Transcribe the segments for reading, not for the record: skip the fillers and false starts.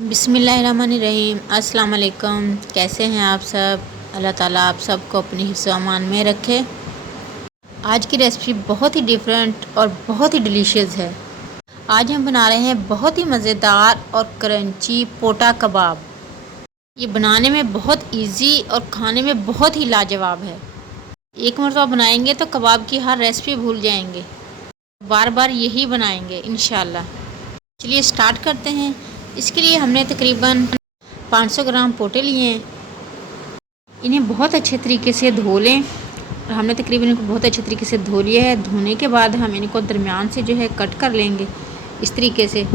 बिस्मिल्लाहिर्रहमानिर्रहीम। अस्सलाम वालेकुम। कैसे हैं आप सब? अल्लाह ताला आप सबको अपनी हिफ्ज़ अमान में रखे। आज की रेसिपी बहुत ही डिफरेंट और बहुत ही डिलीशियस है। आज हम बना रहे हैं बहुत ही मज़ेदार और क्रंची पोटा कबाब। ये बनाने में बहुत इजी और खाने में बहुत ही लाजवाब है। एक मरतबा बनाएंगे तो कबाब की हर रेसिपी भूल जाएंगे, बार बार यही बनाएंगे इंशाल्लाह। चलिए स्टार्ट करते हैं। इसके लिए हमने तकरीबन 500 ग्राम पोटे लिए हैं। इन्हें बहुत अच्छे तरीके से धो लें और हमने तकरीबन इनको बहुत अच्छे तरीके से धो लिया है। धोने के बाद हम इनको दरमियान से जो है कट कर लेंगे इस तरीके से।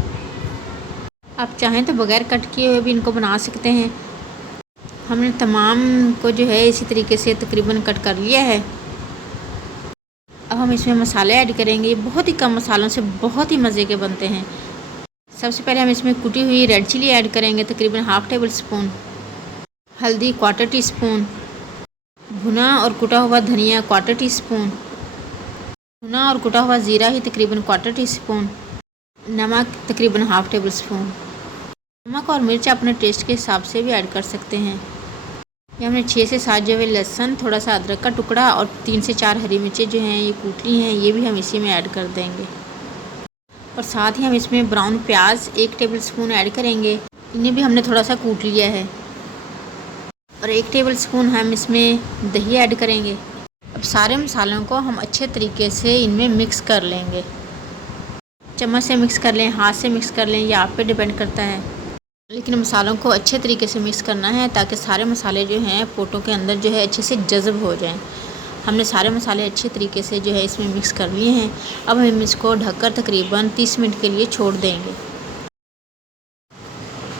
आप चाहें तो बग़ैर कट किए हुए भी इनको बना सकते हैं। हमने तमाम को जो है इसी तरीके से तकरीबन कट कर लिया है। अब हम इसमें मसाले ऐड करेंगे। ये बहुत ही कम मसालों से बहुत ही मज़े के बनते हैं। सबसे पहले हम इसमें कुटी हुई रेड चिली ऐड करेंगे, तकरीबन हाफ़ टेबल स्पून। हल्दी 1/4 टीस्पून। भुना और कुटा हुआ धनिया 1/4 टीस्पून। भुना और कुटा हुआ ज़ीरा ही तकरीबन 1/4 टीस्पून। नमक तकरीबन हाफ़ टेबल स्पून। नमक और मिर्च अपने टेस्ट के हिसाब से भी ऐड कर सकते हैं। ये हमने 6 से 7 जो है लहसुन, थोड़ा सा अदरक का टुकड़ा और 3 से 4 हरी मिर्चें जो हैं ये कूट ली हैं, ये भी हम इसी में ऐड कर देंगे। और साथ ही हम इसमें ब्राउन प्याज 1 टेबल स्पून ऐड करेंगे। इन्हें भी हमने थोड़ा सा कूट लिया है। और 1 टेबल स्पून हम इसमें दही ऐड करेंगे। अब सारे मसालों को हम अच्छे तरीके से इनमें मिक्स कर लेंगे। चम्मच से मिक्स कर लें, हाथ से मिक्स कर लें, ये आप पे डिपेंड करता है। लेकिन मसालों को अच्छे तरीके से मिक्स करना है ताकि सारे मसाले जो हैं पोटों के अंदर जो है अच्छे से जज़ब हो जाएं। हमने सारे मसाले अच्छे तरीके से जो है इसमें मिक्स कर लिए हैं। अब हम इसको ढककर तकरीबन 30 मिनट के लिए छोड़ देंगे।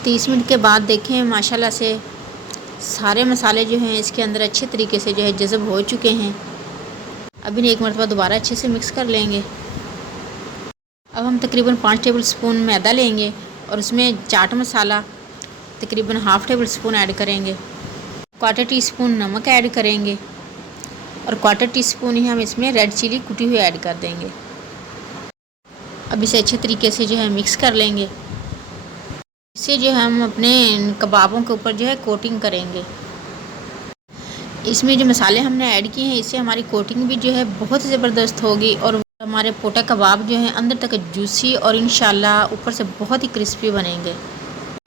30 मिनट के बाद देखें माशाल्लाह से सारे मसाले जो हैं इसके अंदर अच्छे तरीके से जो है जज़ब हो चुके हैं। अब इन्हें एक मरतबा दोबारा अच्छे से मिक्स कर लेंगे। अब हम तकरीबन 5 टेबल स्पून मैदा लेंगे और उसमें चाट मसाला तकरीबन हाफ़ टेबल स्पून ऐड करेंगे। 1/4 टीस्पून नमक ऐड करेंगे और 1/4 टीस्पून ही हम इसमें रेड चिली कुटी हुई ऐड कर देंगे। अब इसे अच्छे तरीके से जो है मिक्स कर लेंगे। इसे जो है हम अपने कबाबों के ऊपर जो है कोटिंग करेंगे। इसमें जो मसाले हमने ऐड किए हैं इससे हमारी कोटिंग भी जो है बहुत ज़बरदस्त होगी और हमारे पोटा कबाब जो हैं अंदर तक जूसी और इंशाल्लाह ऊपर से बहुत ही क्रिस्पी बनेंगे।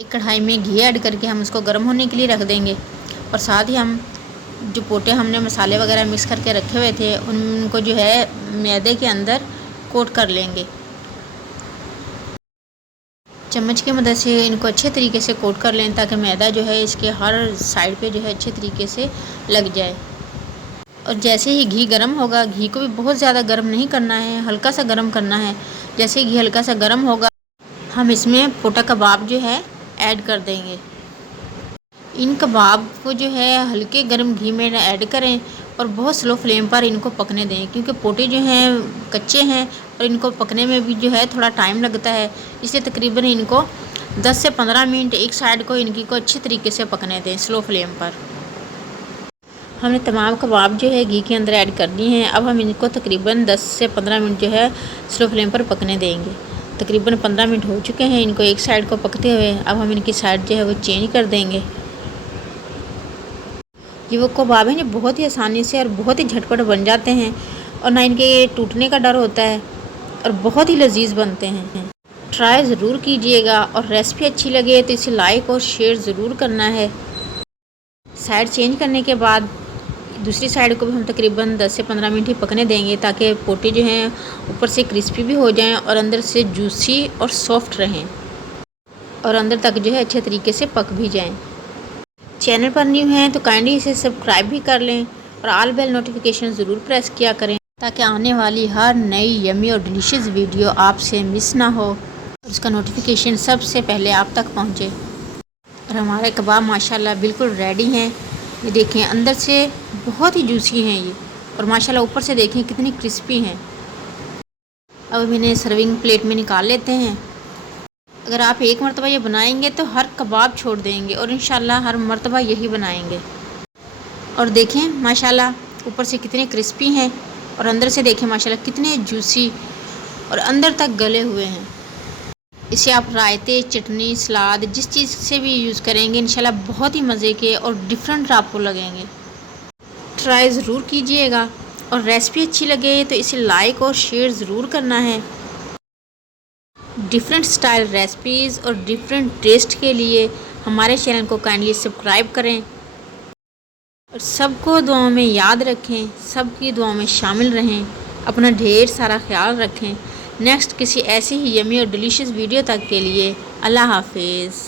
एक कढ़ाई में घी ऐड करके हम उसको गर्म होने के लिए रख देंगे और साथ ही हम जो पोटे हमने मसाले वगैरह मिक्स करके रखे हुए थे उनको जो है मैदे के अंदर कोट कर लेंगे। चम्मच की मदद से इनको अच्छे तरीके से कोट कर लें ताकि मैदा जो है इसके हर साइड पे जो है अच्छे तरीके से लग जाए। और जैसे ही घी गर्म होगा, घी को भी बहुत ज़्यादा गर्म नहीं करना है, हल्का सा गर्म करना है। जैसे घी हल्का सा गर्म होगा हम इसमें पोटा कबाब जो है ऐड कर देंगे। इन कबाब को जो है हल्के गर्म घी में ऐड करें और बहुत स्लो फ्लेम पर इनको पकने दें क्योंकि पोटे जो हैं कच्चे हैं और इनको पकने में भी जो है थोड़ा टाइम लगता है। इसलिए तकरीबन इनको 10 से 15 मिनट एक साइड को इनकी को अच्छी तरीके से पकने दें स्लो फ्लेम पर। हमने तमाम कबाब जो है घी के अंदर ऐड कर दिए हैं। अब हम इनको तकरीबन 10 से 15 मिनट जो है स्लो फ्लेम पर पकने देंगे। तकरीबन 15 मिनट हो चुके हैं इनको एक साइड को पकते हुए। अब हम इनकी साइड जो है वो चेंज कर देंगे। ये वो कबाब हैं जो बहुत ही आसानी से और बहुत ही झटपट बन जाते हैं और ना इनके टूटने का डर होता है और बहुत ही लजीज बनते हैं। ट्राई ज़रूर कीजिएगा और रेसिपी अच्छी लगे तो इसे लाइक और शेयर ज़रूर करना है। साइड चेंज करने के बाद दूसरी साइड को भी हम तकरीबन 10 से 15 मिनट ही पकने देंगे ताकि पोटे जो हैं ऊपर से क्रिस्पी भी हो जाएं और अंदर से जूसी और सॉफ्ट रहें और अंदर तक जो है अच्छे तरीके से पक भी जाएं। चैनल पर न्यू हैं तो काइंडली इसे सब्सक्राइब भी कर लें और ऑल बेल नोटिफिकेशन ज़रूर प्रेस किया करें ताकि आने वाली हर नई यमी और डिलीशियस वीडियो आपसे मिस ना हो और उसका नोटिफिकेशन सबसे पहले आप तक पहुँचे। और हमारे कबाब माशाल्लाह बिल्कुल रेडी हैं। ये देखें अंदर से बहुत ही जूसी हैं ये और माशाल्लाह ऊपर से देखें कितनी क्रिस्पी हैं। अब इन्हें सर्विंग प्लेट में निकाल लेते हैं। अगर आप एक मरतबा ये बनाएंगे तो हर कबाब छोड़ देंगे और इंशाल्लाह हर मरतबा यही बनाएंगे। और देखें माशाल्लाह ऊपर से कितने क्रिस्पी हैं और अंदर से देखें माशाल्लाह कितने जूसी और अंदर तक गले हुए हैं। इसे आप रायते, चटनी, सलाद जिस चीज़ से भी यूज़ करेंगे इंशाल्लाह बहुत ही मज़े के और डिफरेंट आपको लगेंगे। ट्राई ज़रूर कीजिएगा और रेसिपी अच्छी लगे तो इसे लाइक और शेयर ज़रूर करना है। डिफरेंट स्टाइल रेसिपीज़ और डिफरेंट टेस्ट के लिए हमारे चैनल को काइंडली सब्सक्राइब करें और सबको दुआओं में याद रखें, सबकी दुआओं में शामिल रहें। अपना ढेर सारा ख्याल रखें। नेक्स्ट किसी ऐसी ही यमी और डिलीशियस वीडियो तक के लिए अल्लाह हाफिज़।